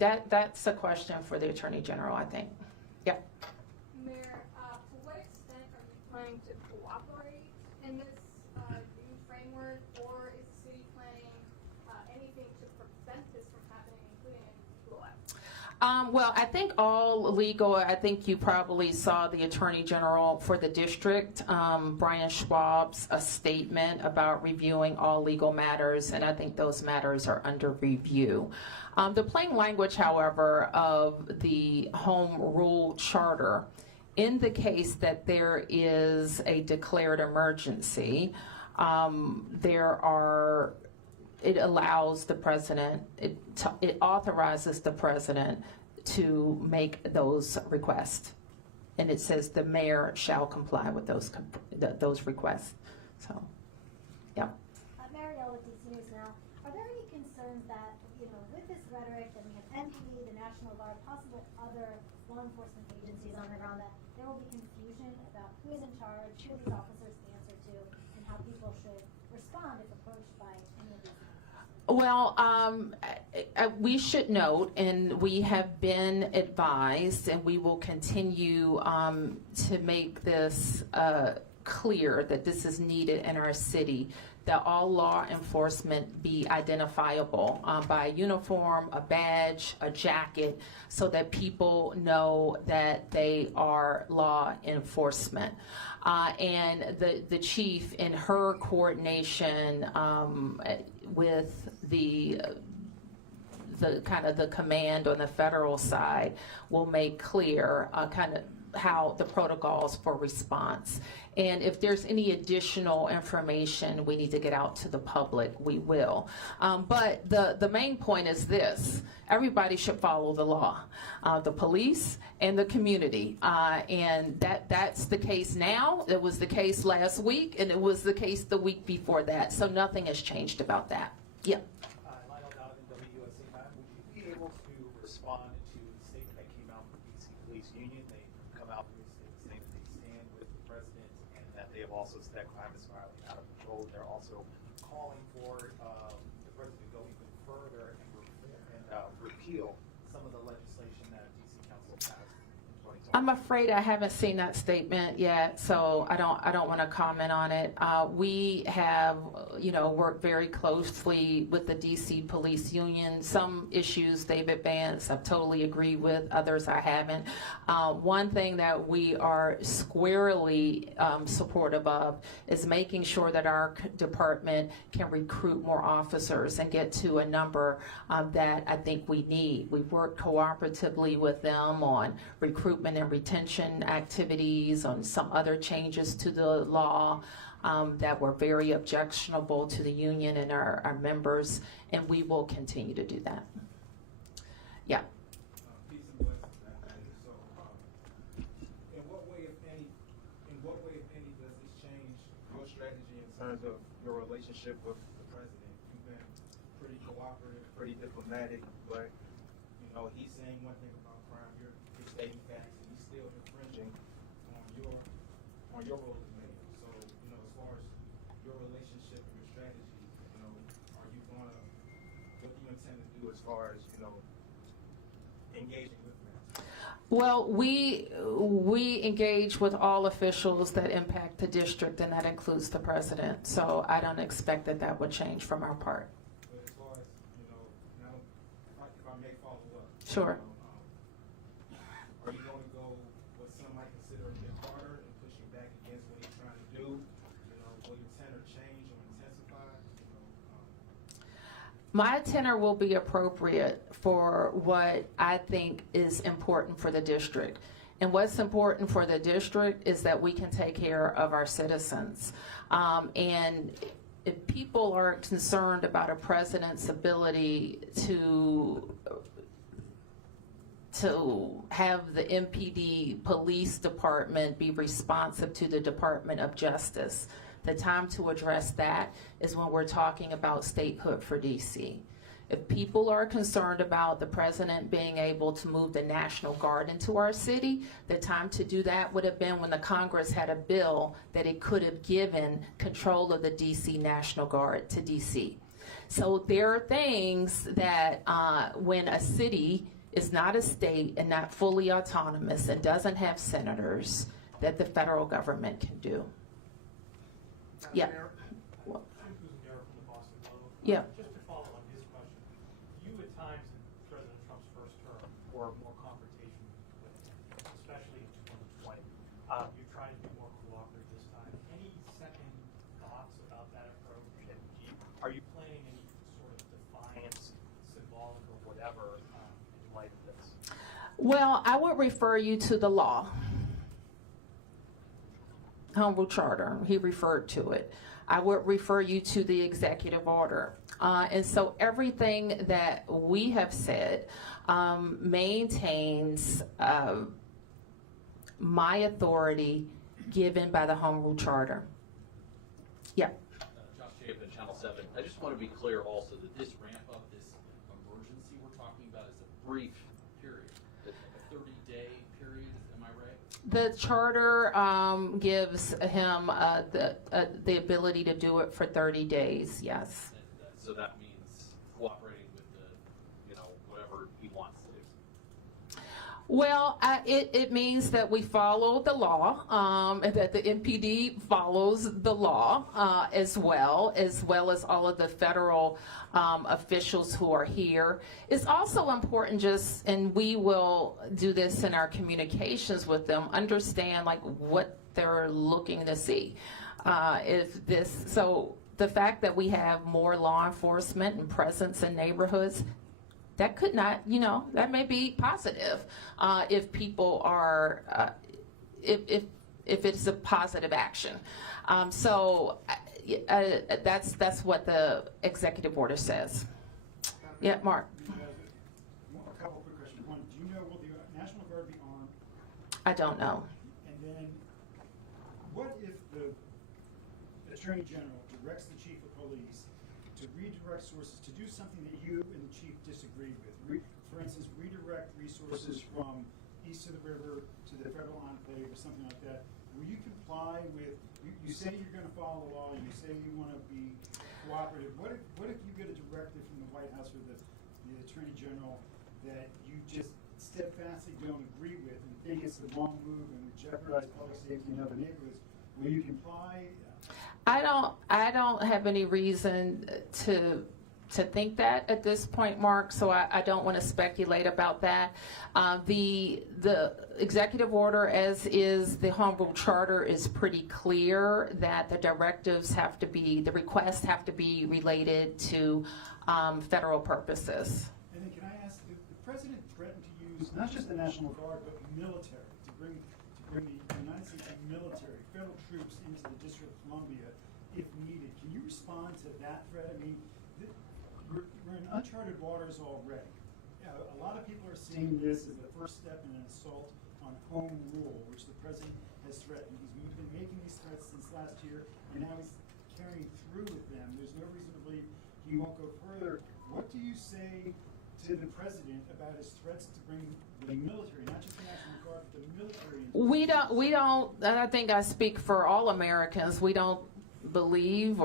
That's a question for the Attorney General, I think. Yeah. Mayor, to what extent are you planning to cooperate in this new framework, or is the city planning anything to prevent this from happening, including any legal action? Well, I think all legal, I think you probably saw the Attorney General for the district, Brian Schwab's a statement about reviewing all legal matters, and I think those matters are under review. The plain language, however, of the Home Rule Charter, in the case that there is a declared emergency, it allows the president, it authorizes the president to make those requests. And it says the mayor shall comply with those requests. So, yeah. Marielle with DC News Now. Are there any concerns that, with this rhetoric that we have NPD, the National Guard, possible other law enforcement agencies on the ground, that there will be confusion about who is in charge, who these officers answer to, and how people should respond if approached by any of these? Well, we should note, and we have been advised, and we will continue to make this clear that this is needed in our city, that all law enforcement be identifiable by a uniform, a badge, a jacket, so that people know that they are law enforcement. And the chief, in her coordination with the kind of the command on the federal side, will make clear kind of how the protocols for response. And if there's any additional information we need to get out to the public, we will. But the main point is this: everybody should follow the law, the police and the community. And that's the case now. It was the case last week, and it was the case the week before that. So nothing has changed about that. Yeah. Would you be able to respond to the statement that came out from the DC Police Union? They come out with a statement, they stand with the president, and that they have also said crime is spiraling out of control. They're also calling for the president to go even further and repeal some of the legislation that DC Council passed in 2020. I'm afraid I haven't seen that statement yet, so I don't want to comment on it. We have, worked very closely with the DC Police Union. Some issues they've advanced, I totally agree with. Others I haven't. One thing that we are squarely supportive of is making sure that our department can recruit more officers and get to a number that I think we need. We've worked cooperatively with them on recruitment and retention activities, on some other changes to the law that were very objectionable to the union and our members, and we will continue to do that. Yeah. Peace and blessings. So, in what way, if any, does this change your strategy in terms of your relationship with the president? You've been pretty cooperative, pretty diplomatic, but he's saying one thing about crime, you're stating facts, and he's still infringing on your role as mayor. So, as far as your relationship and your strategy, are you what do you intend to do as far as, engaging with them? Well, we engage with all officials that impact the district, and that includes the president. So I don't expect that would change from our part. But as far as, now, if I may follow up. Sure. Are you going to go what some might consider a bit harder and pushing back against what he's trying to do? Will your tenor change or intensify? My tenor will be appropriate for what I think is important for the district. And what's important for the district is that we can take care of our citizens. And if people are concerned about a president's ability to have the MPD police department be responsive to the Department of Justice, the time to address that is when we're talking about statehood for DC. If people are concerned about the president being able to move the National Guard into our city, the time to do that would have been when the Congress had a bill that it could have given control of the DC National Guard to DC. So there are things that when a city is not a state and not fully autonomous and doesn't have senators, that the federal government can do. Yeah. Yeah. Just to follow on his question, you at times in President Trump's first term were more confrontational with him, especially in 2020. You're trying to be more cooperative this time. Any second thoughts about that approach? And are you planning any sort of defiance, symbolic or whatever, in light of this? Well, I would refer you to the law. Home Rule Charter, he referred to it. I would refer you to the executive order. And so everything that we have said maintains my authority given by the Home Rule Charter. Yeah. Josh Chapin, Channel 7. I just want to be clear also that this ramp up, this emergency we're talking about is a brief period. It's like a 30-day period, am I right? The charter gives him the ability to do it for 30 days, yes. So that means cooperating with the, whatever he wants to do. Well, it means that we follow the law, and that the MPD follows the law as well as all of the federal officials who are here. It's also important and we will do this in our communications with them, understand like what they're looking to see. So the fact that we have more law enforcement and presence in neighborhoods, that could not, that may be positive if people are, if it's a positive action. That's what the executive order says. Yeah, Mark. A couple quick questions. One, do you know, will the National Guard be armed? I don't know. And then, what if the Attorney General directs the Chief of Police to redirect sources to do something that you and the Chief disagreed with? For instance, redirect resources from east of the river to the federal enclave or something like that. Will you comply with, you say you're going to follow the law, you say you want to be cooperative. What if you get a directive from the White House or the Attorney General that you just steadfastly don't agree with and think it's the wrong move and would jeopardize public safety in other neighborhoods? Will you comply? I don't have any reason to think that at this point, Mark, so I don't want to speculate about that. The executive order, as is the Home Rule Charter, is pretty clear that the directives have to be, the requests have to be related to federal purposes. And then can I ask, the President threatened to use not just the National Guard, but military, to bring the United States military, federal troops into the District of Columbia if needed. Can you respond to that threat? I mean, we're in uncharted waters already. A lot of people are seeing this as the first step in an assault on home rule, which the President has threatened. He's been making these threats since last year, and now he's carrying through with them. There's no reason to believe he won't go further. What do you say to the President about his threats to bring the military, not just the National Guard, but the military? We don't, I think I speak for all Americans, we don't believe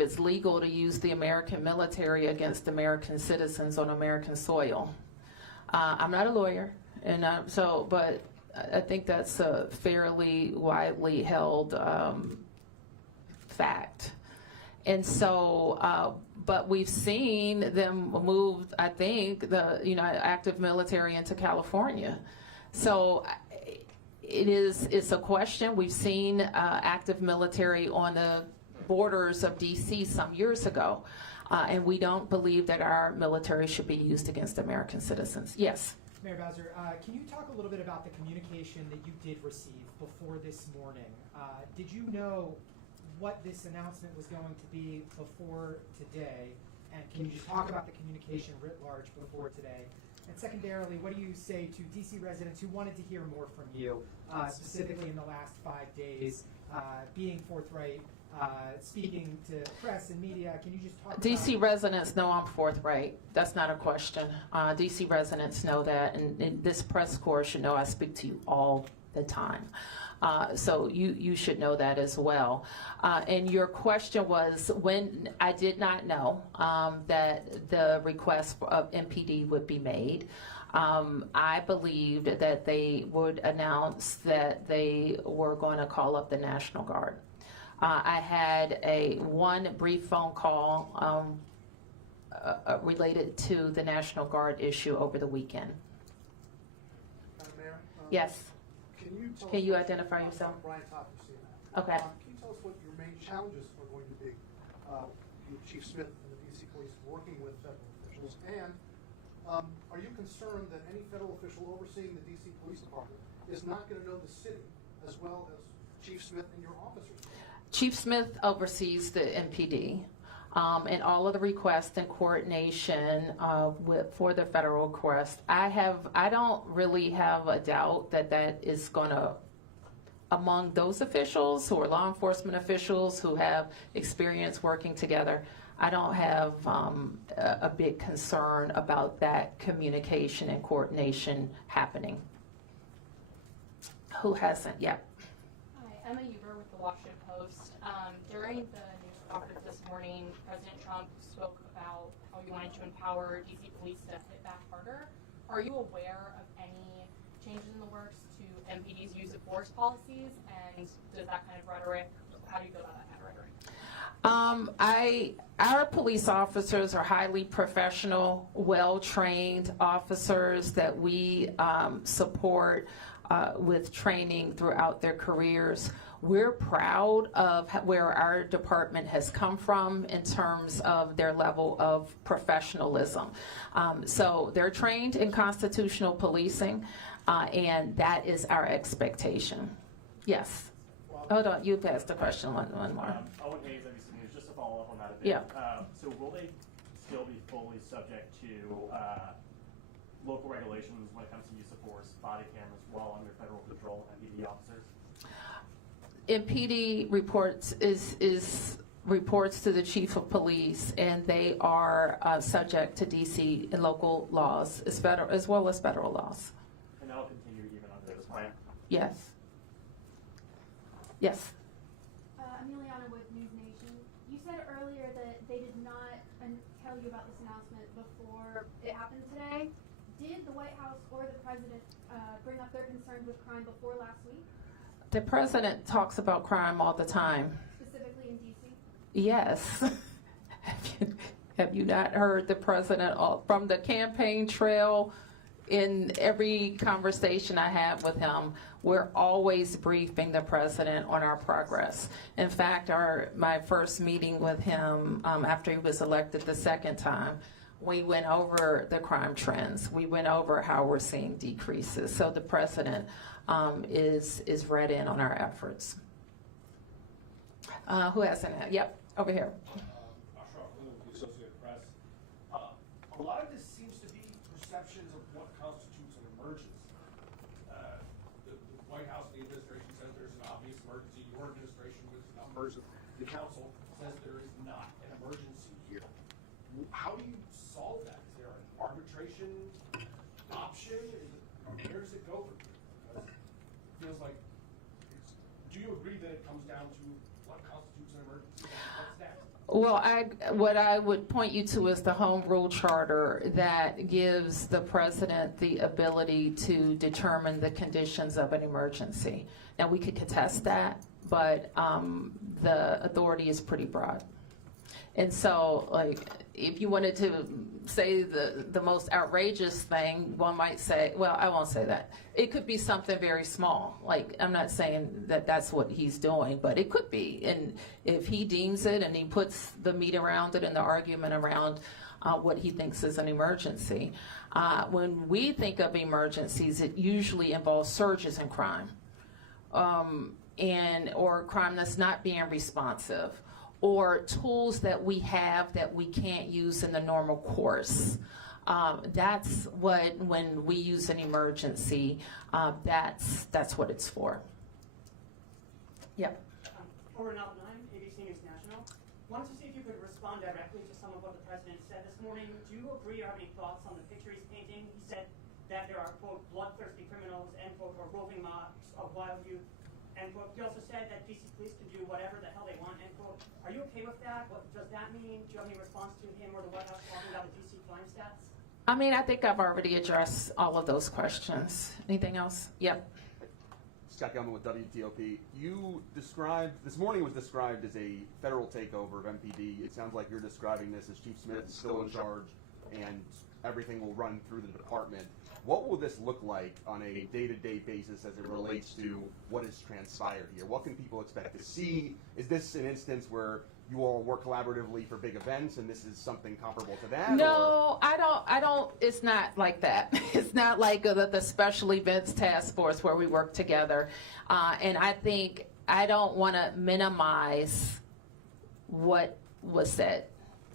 it's legal to use the American military against American citizens on American soil. I'm not a lawyer, and but I think that's a fairly widely held fact. And so, but we've seen them move, I think, the active military into California. So it's a question. We've seen active military on the borders of DC some years ago, and we don't believe that our military should be used against American citizens. Yes? Mayor Bowser, can you talk a little bit about the communication that you did receive before this morning? Did you know what this announcement was going to be before today? And can you just talk about the communication writ large before today? And secondarily, what do you say to DC residents who wanted to hear more from you, specifically in the last 5 days, being forthright, speaking to press and media? Can you just talk DC residents know I'm forthright. That's not a question. DC residents know that, and this press corps should know I speak to you all the time. So you should know that as well. And your question was when I did not know that the request of MPD would be made. I believed that they would announce that they were going to call up the National Guard. I had one brief phone call related to the National Guard issue over the weekend. Mayor? Yes. Can you identify yourself? Brian Topper, CNN. Okay. Can you tell us what your main challenges are going to be? Chief Smith and the DC Police working with federal officials, and are you concerned that any federal official overseeing the DC Police Department is not going to know the city as well as Chief Smith and your officers? Chief Smith oversees the MPD. And all of the requests and coordination for the federal request. I don't really have a doubt that is going to, among those officials who are law enforcement officials who have experience working together, I don't have a big concern about that communication and coordination happening. Who hasn't yet? Hi, Emma Huber with the Washington Post. During the news conference this morning, President Trump spoke about how he wanted to empower DC police to hit back harder. Are you aware of any changes in the works to MPD's use of force policies, and does that kind of rhetoric, how do you feel about that kind of rhetoric? Our police officers are highly professional, well-trained officers that we support with training throughout their careers. We're proud of where our department has come from in terms of their level of professionalism. So they're trained in constitutional policing, and that is our expectation. Yes. Hold on, you've asked the question one more. Owen Hayes, NBC News, just to follow up on that a bit. Yeah. So will they still be fully subject to local regulations when it comes to use of force, body cameras, while under federal control, MPD officers? MPD reports to the chief of police, and they are subject to DC and local laws as well as federal laws. And that will continue even under this plan? Yes. Yes. Emiliana with News Nation. You said earlier that they did not tell you about this announcement before it happened today. Did the White House or the president bring up their concerns with crime before last week? The president talks about crime all the time. Specifically in D.C.? Yes. Have you not heard the president from the campaign trail? In every conversation I have with him, we're always briefing the president on our progress. In fact, my first meeting with him after he was elected the second time, we went over the crime trends. We went over how we're seeing decreases. So the president is read in on our efforts. Who hasn't? Yep, over here. Associated Press. A lot of this seems to be perceptions of what constitutes an emergency. The White House and the administration says there's an obvious emergency. Your administration, with numbers, the council says there is not an emergency here. How do you solve that? Is there an arbitration option? Where does it go from here? Because it feels like, do you agree that it comes down to what constitutes an emergency? What's next? Well, what I would point you to is the Home Rule Charter that gives the president the ability to determine the conditions of an emergency. Now, we could contest that, but the authority is pretty broad. And so, like, if you wanted to say the most outrageous thing, one might say, well, I won't say that. It could be something very small. Like, I'm not saying that that's what he's doing, but it could be. And if he deems it and he puts the meat around it and the argument around what he thinks is an emergency. When we think of emergencies, it usually involves surges in crime or crime that's not being responsive, or tools that we have that we can't use in the normal course. That's when we use an emergency, that's what it's for. Yep. Over and out 9, ABC News National. Wanted to see if you could respond directly to some of what the president said this morning. Do you agree or have any thoughts on the picture he's painting? He said that there are, quote, bloodthirsty criminals, end quote, or roving mobs of of wild youth, end quote. You also said that DC police can do whatever the hell they want, end quote. Are you okay with that? What does that mean? Do you have any response to him or the White House talking about the DC crime stats? I mean, I think I've already addressed all of those questions. Anything else? Yep. Scott Gelman with WTOP. You described, this morning was described as a federal takeover of MPD. It sounds like you're describing this as Chief Smith is still in charge and everything will run through the department. What will this look like on a day-to-day basis as it relates to what has transpired here? What can people expect to see? Is this an instance where you all work collaboratively for big events and this is something comparable to that? No, I don't, it's not like that. It's not like the special events task force where we work together. And I think I don't want to minimize what was said.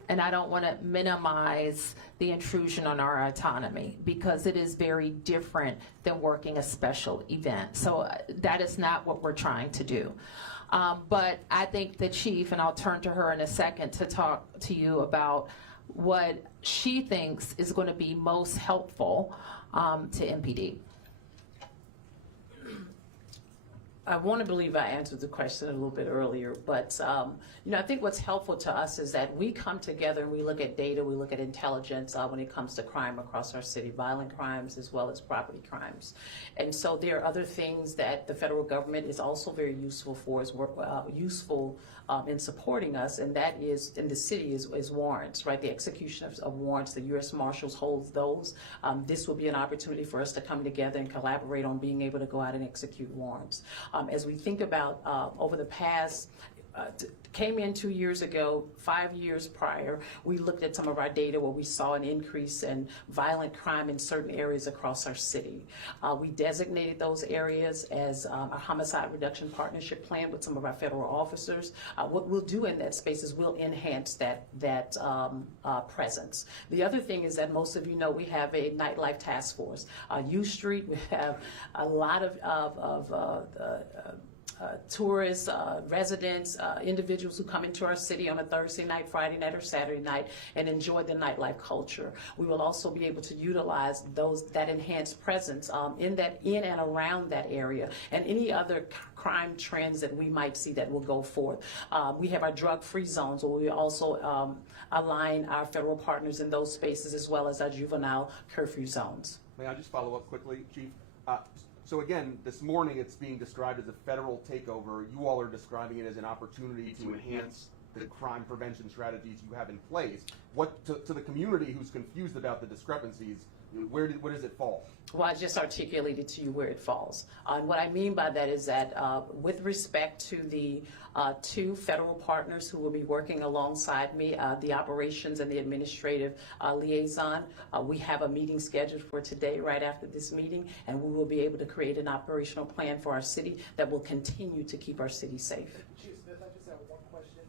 And I don't want to minimize the intrusion on our autonomy because it is very different than working a special event. So that is not what we're trying to do. But I think the chief, and I'll turn to her in a second to talk to you about what she thinks is going to be most helpful to MPD. I want to believe I answered the question a little bit earlier, but you know, I think what's helpful to us is that we come together and we look at data, we look at intelligence when it comes to crime across our city, violent crimes as well as property crimes. And so there are other things that the federal government is also very useful for, in supporting us, and that is, in the city, is warrants, right? The execution of warrants, the U.S. Marshals holds those. This will be an opportunity for us to come together and collaborate on being able to go out and execute warrants. As we think about over the past, came in 2 years ago, 5 years prior, we looked at some of our data where we saw an increase in violent crime in certain areas across our city. We designated those areas as a homicide reduction partnership plan with some of our federal officers. What we'll do in that space is we'll enhance that presence. The other thing is that most of you know we have a nightlife task force. U Street, we have a lot of tourists, residents, individuals who come into our city on a Thursday night, Friday night, or Saturday night and enjoy the nightlife culture. We will also be able to utilize that enhanced presence in and around that area and any other crime trends that we might see that will go forth. We have our drug-free zones where we also align our federal partners in those spaces as well as our juvenile curfew zones. May I just follow up quickly, Chief? So again, this morning it's being described as a federal takeover. You all are describing it as an opportunity to enhance the crime prevention strategies you have in place. What to the community who's confused about the discrepancies, where does it fall? Well, I just articulated to you where it falls. And what I mean by that is that with respect to the two federal partners who will be working alongside me, the operations and the administrative liaison, we have a meeting scheduled for today right after this meeting, and we will be able to create an operational plan for our city that will continue to keep our city safe. Chief Smith, I just have one question.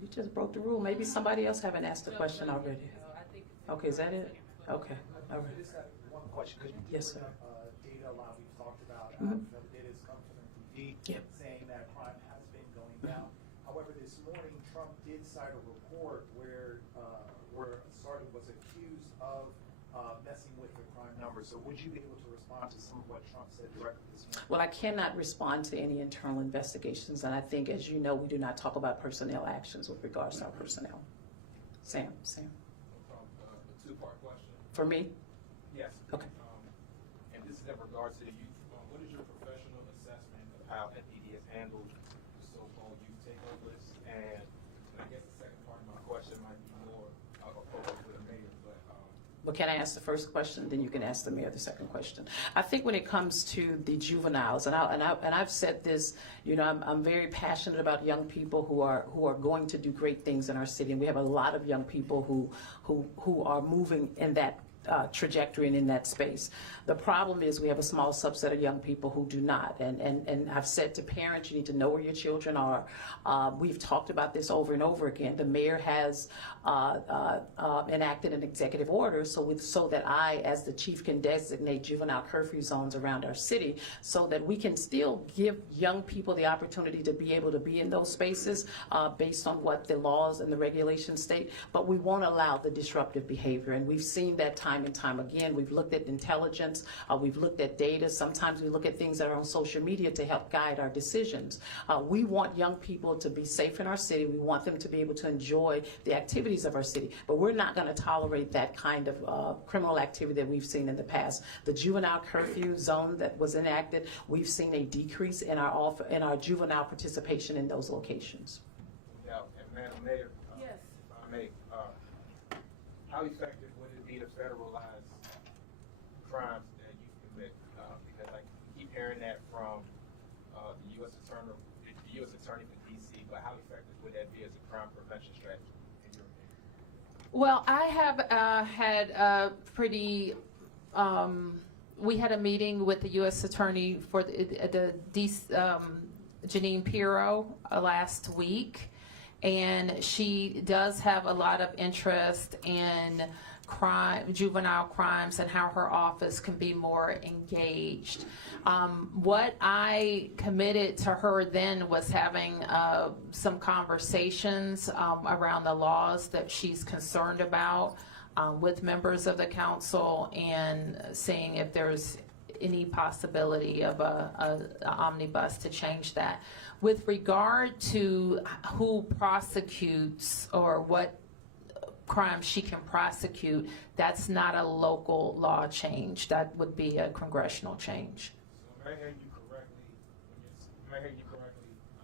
You just broke the rule. Maybe somebody else haven't asked the question already. Okay, is that it? Okay, all right. I just have one question. Could you Yes, sir. Data a lot we've talked about, Mhm. the data has come from MPD Yep. saying that crime has been going down. However, this morning Trump did cite a report where a sergeant was accused of messing with the crime numbers. So would you be able to respond to some of what Trump said directly this morning? Well, I cannot respond to any internal investigations, and I think, as you know, we do not talk about personnel actions with regards to our personnel. Sam. A two-part question. For me? Yes. Okay. And this is in regards to the youth. What is your professional assessment of how FBN has handled the so-called youth takeovers? And I guess the second part of my question might be more appropriate for the mayor, but Well, can I ask the first question, then you can ask the mayor the second question. I think when it comes to the juveniles, and I've said this, you know, I'm very passionate about young people who are going to do great things in our city, and we have a lot of young people who are moving in that trajectory and in that space. The problem is we have a small subset of young people who do not, and I've said to parents, you need to know where your children are. We've talked about this over and over again. The mayor has enacted an executive order so that I, as the chief, can designate juvenile curfew zones around our city so that we can still give young people the opportunity to be able to be in those spaces based on what the laws and the regulations state, but we won't allow the disruptive behavior, and we've seen that time time and time again. We've looked at intelligence, we've looked at data. Sometimes we look at things that are on social media to help guide our decisions. We want young people to be safe in our city. We want them to be able to enjoy the activities of our city, but we're not going to tolerate that kind of criminal activity that we've seen in the past. The juvenile curfew zone that was enacted, we've seen a decrease in our juvenile participation in those locations. Yeah, and Madam Mayor, Yes. if I may, how effective would it be to federalize crimes that you commit? Because I keep hearing that from the U.S. Attorney for D.C., but how effective would that be as a crime prevention strategy in your opinion? Well, I have had a pretty, we had a meeting with the U.S. Attorney for Janine Pirro last week, and she does have a lot of interest in juvenile crimes and how her office can be more engaged. What I committed to her then was having some conversations around the laws that she's concerned about with members of the council, and seeing if there's any possibility of a omnibus to change that. With regard to who prosecutes or what crimes she can prosecute, that's not a local law change. That would be a congressional change. So if I hear you correctly,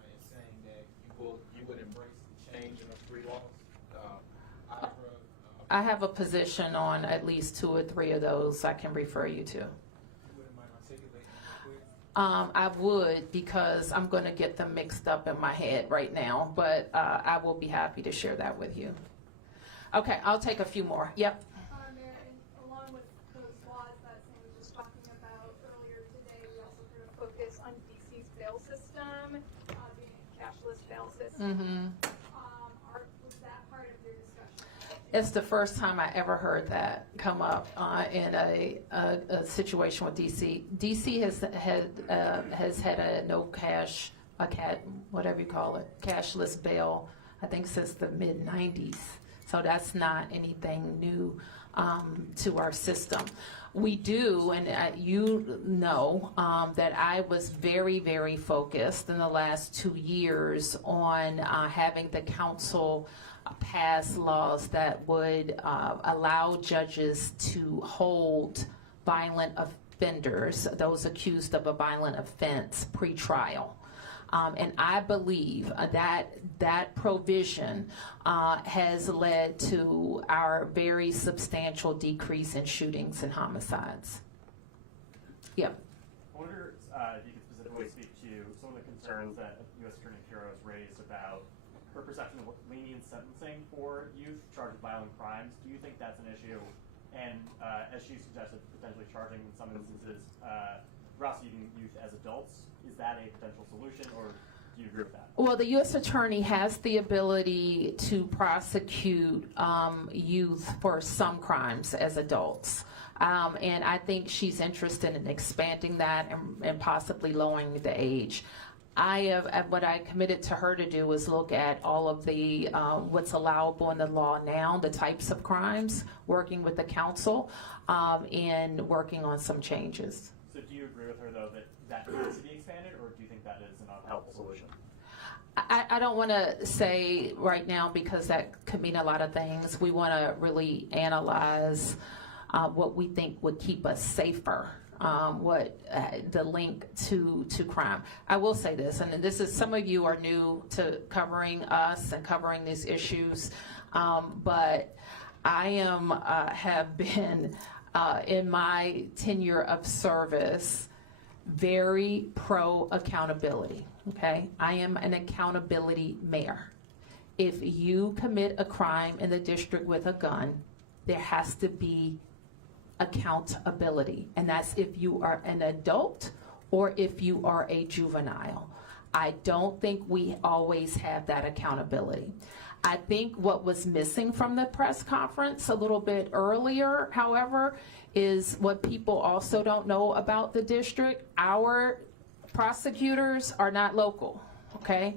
in saying that you would embrace the change in the three laws? I have a position on at least 2 or 3 of those I can refer you to. I would, because I'm going to get them mixed up in my head right now, but I will be happy to share that with you. Okay, I'll take a few more. Yep. Mayor, and along with those laws that Sam was just talking about earlier today, we also heard a focus on DC's bail system, being a cashless bail system. Was that part of your discussion? It's the first time I ever heard that come up in a situation with DC. DC has had a no cash, whatever you call it, cashless bail, I think since the mid-90s. So that's not anything new to our system. We do, and you know, that I was very, very focused in the last 2 years on having the council pass laws that would allow judges to hold violent offenders, those accused of a violent offense, pre-trial. And I believe that provision has led to our very substantial decrease in shootings and homicides. Yep. I wonder if you could specifically speak to some of the concerns that U.S. Attorney Pirro has raised about her perception of lenient sentencing for youth charged with violent crimes. Do you think that's an issue? And as she suggested, potentially charging in some instances prosecuting youth as adults, is that a potential solution, or do you agree with that? Well, the U.S. Attorney has the ability to prosecute youth for some crimes as adults. And I think she's interested in expanding that and possibly lowering the age. What I committed to her to do is look at all of the what's allowable in the law now, the types of crimes, working with the council, and working on some changes. So do you agree with her, though, that needs to be expanded, or do you think that is an unhelpful solution? I don't want to say right now, because that could mean a lot of things. We want to really analyze what we think would keep us safer, the link to crime. I will say this, and this is, some of you are new to covering us and covering these issues, but I have been in my tenure of service very pro accountability. Okay, I am an accountability mayor. If you commit a crime in the district with a gun, there has to be accountability, and that's if you are an adult or if you are a juvenile. I don't think we always have that accountability. I think what was missing from the press conference a little bit earlier, however, is what people also don't know about the district. Our prosecutors are not local, okay?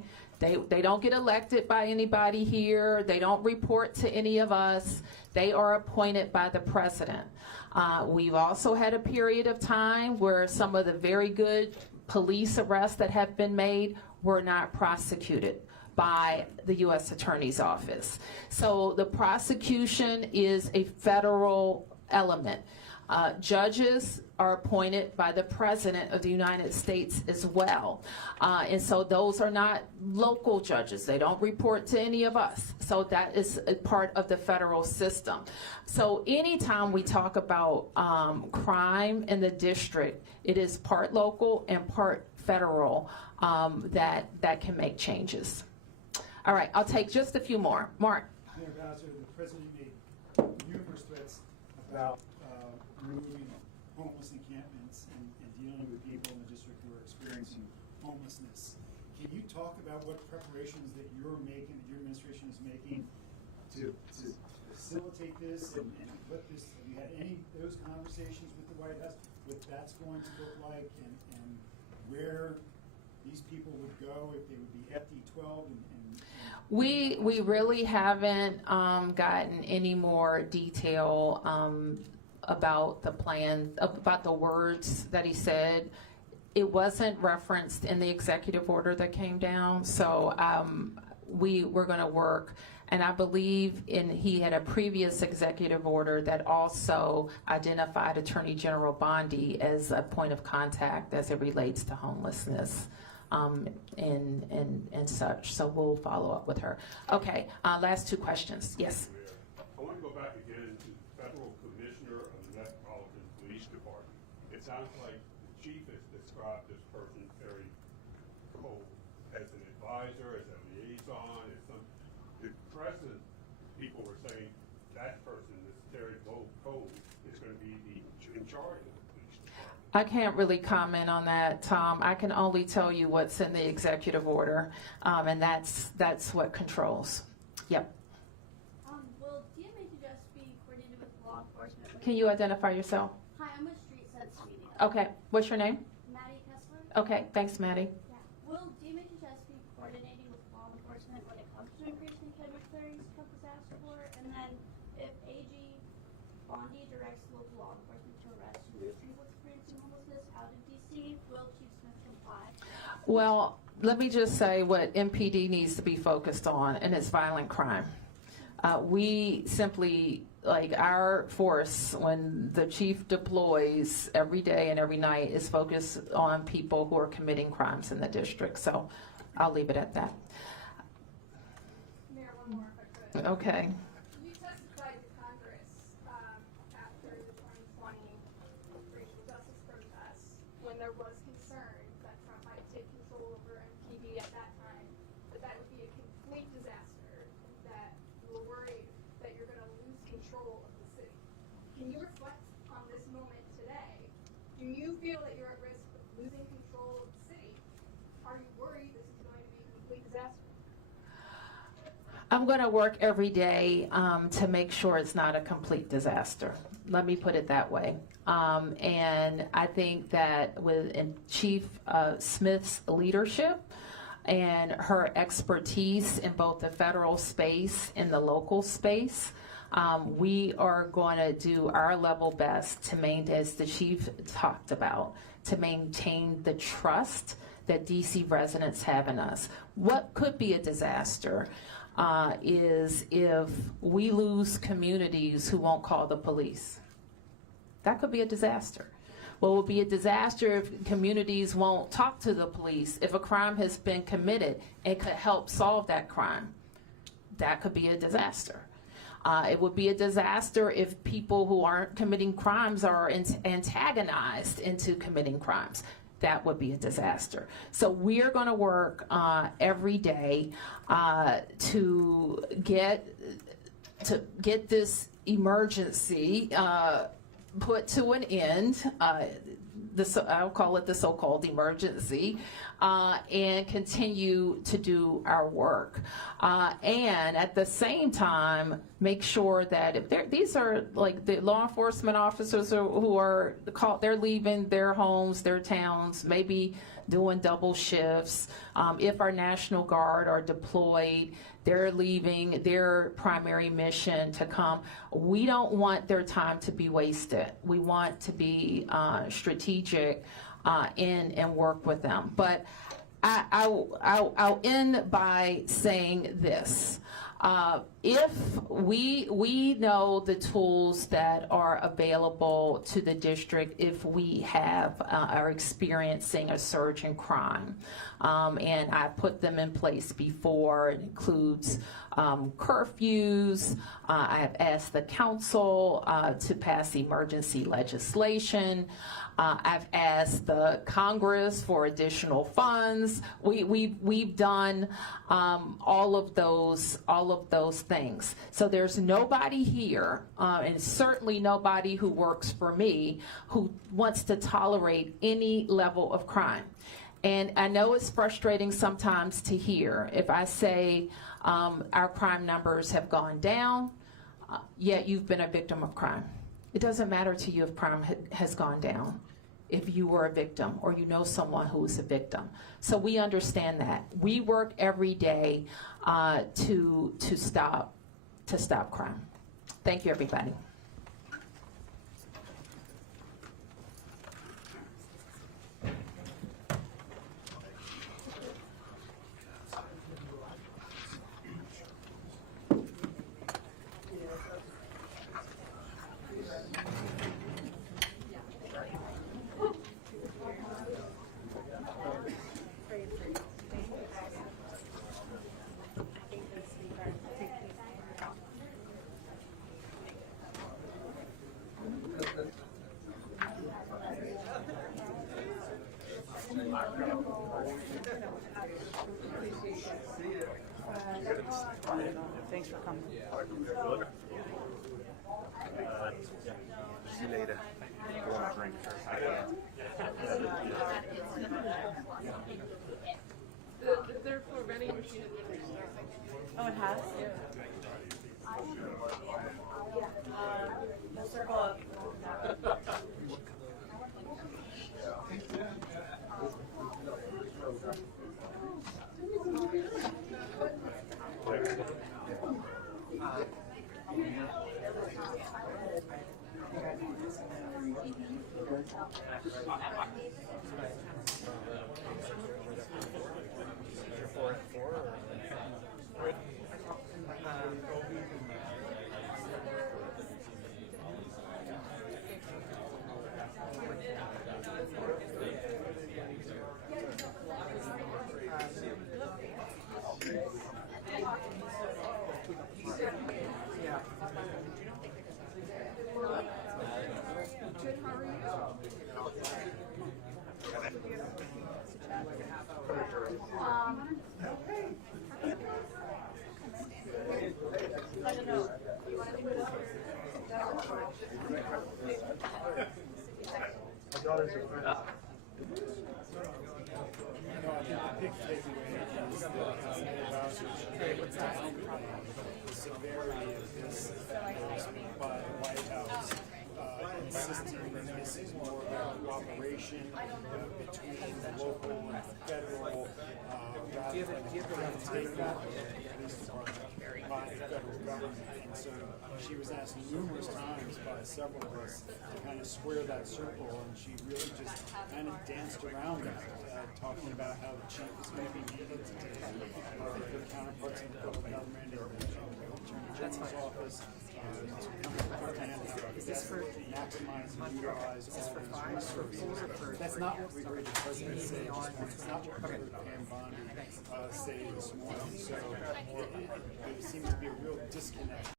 They don't get elected by anybody here. They don't report to any of us. They are appointed by the president. We've also had a period of time where some of the very good police arrests that have been made were not prosecuted by the U.S. Attorney's Office. So the prosecution is a federal element. Judges are appointed by the President of the United States as well. And so those are not local judges. They don't report to any of us. So that is a part of the federal system. So anytime we talk about crime in the district, it is part local and part federal that can make changes. All right, I'll take just a few more. Mark. Mayor Bowser, the president made numerous threats about removing homeless encampments and dealing with people in the district who are experiencing homelessness. Can you talk about what preparations that you're making, that your administration is making to facilitate this and put this, have you had any of those conversations with the White House, what that's going to look like and where these people would go, if they would be FD12 We really haven't gotten any more detail about the plan, about the words that he said. It wasn't referenced in the executive order that came down, so we're going to work. And I believe he had a previous executive order that also identified Attorney General Bondi as a point of contact as it relates to homelessness. And such. So we'll follow up with her. Okay, last two questions. Yes. I want to go back again to the Federal Commissioner of the Metropolitan Police Department. It sounds like the chief has described this person very cold as an advisor, as a liaison, as some. The president, people were saying that person, this Terry Cole, is going to be in charge of. I can't really comment on that, Tom. I can only tell you what's in the executive order, and that's what controls. Yep. Will DMHS be coordinated with law enforcement? Can you identify yourself? Hi, I'm with Street Sense Media. Okay. What's your name? Maddie Kessler. Okay. Thanks, Maddie. Yeah. Will DMHS be coordinating with law enforcement when it comes to increasing academic clearings Trump has asked for? And then if AG Bondi directs local law enforcement to arrest people experiencing homelessness out of DC, will Chief Smith comply? Well, let me just say what MPD needs to be focused on, and it's violent crime. We simply, like our force, when the chief deploys every day and every night, is focused on people who are committing crimes in the district. So I'll leave it at that. Mayor, one more if I could. Okay. You testified to Congress after the 2020 racial justice protests when there was concern that Trump might take control over MPD at that time, that would be a complete disaster, that you were worried that you're going to lose control of the city. Can you reflect on this moment today? Do you feel that you're at risk of losing control of the city? Are you worried this is going to be a complete disaster? I'm going to work every day to make sure it's not a complete disaster. Let me put it that way. And I think that with Chief Smith's leadership and her expertise in both the federal space and the local space, we are going to do our level best to maintain, as the chief talked about, to maintain the trust that DC residents have in us. What could be a disaster is if we lose communities who won't call the police. That could be a disaster. What will be a disaster if communities won't talk to the police, if a crime has been committed and could help solve that crime. That could be a disaster. It would be a disaster if people who aren't committing crimes are antagonized into committing crimes. That would be a disaster. So we're going to work every day to get this emergency put to an end. I'll call it the so-called emergency, and continue to do our work. And at the same time, make sure that if these are like the law enforcement officers who are called, they're leaving their homes, their towns, maybe doing double shifts. If our National Guard are deployed, they're leaving their primary mission to come. We don't want their time to be wasted. We want to be strategic and work with them. But I'll end by saying this. If we know the tools that are available to the district if we are experiencing a surge in crime, and I put them in place before. It includes curfews. I have asked the council to pass emergency legislation. I've asked the Congress for additional funds. We've done all of those things. So there's nobody here, and certainly nobody who works for me, who wants to tolerate any level of crime. And I know it's frustrating sometimes to hear if I say our crime numbers have gone down, yet you've been a victim of crime. It doesn't matter to you if crime has gone down, if you were a victim or you know someone who is a victim. So we understand that. We work every day to stop crime. Thank you, everybody. Thanks for coming. See you later. I want a drink. They're for vending machine. Oh, it has? We'll circle up. The severity of this announcement by the White House, insisting that this is more about cooperation between the local and federal, rather than a takeover of the police department by the federal government. And so she was asked numerous times by several of us to kind of square that circle, and she really just kind of danced around that, talking about how the chief is maybe needed to take their counterparts in the federal government and the Attorney General's office to come to their hand maximize and utilize all these resources. That's not what we heard the president say this morning. It's not what we heard Pam Bondi say this morning. So there seems to be a real disconnect